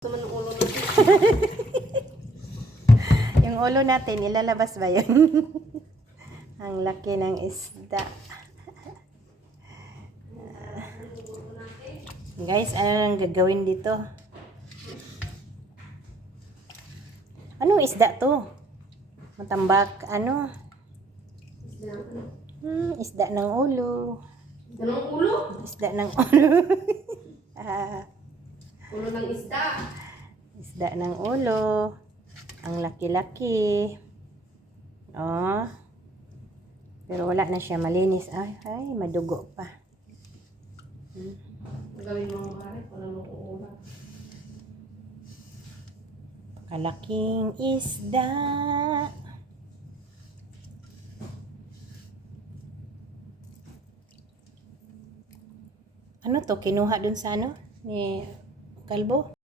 Naman ang ulo natin. Yung ulo natin, ilalabas ba yun? Ang laki ng isda. Guys, ano lang gagawin dito? Anong isda to? Matambak, ano? Isda ng ulo. Isda ng ulo? Isda ng ulo. Ulo ng isda. Isda ng ulo. Ang laki-laki. Oh. Pero wala na siya malinis. Ay, madugo pa. Gawin mo mga kare, wala mo uulan. Kalaking isda. Ano to? Kinuha dun sa ano? Ni Kalbo?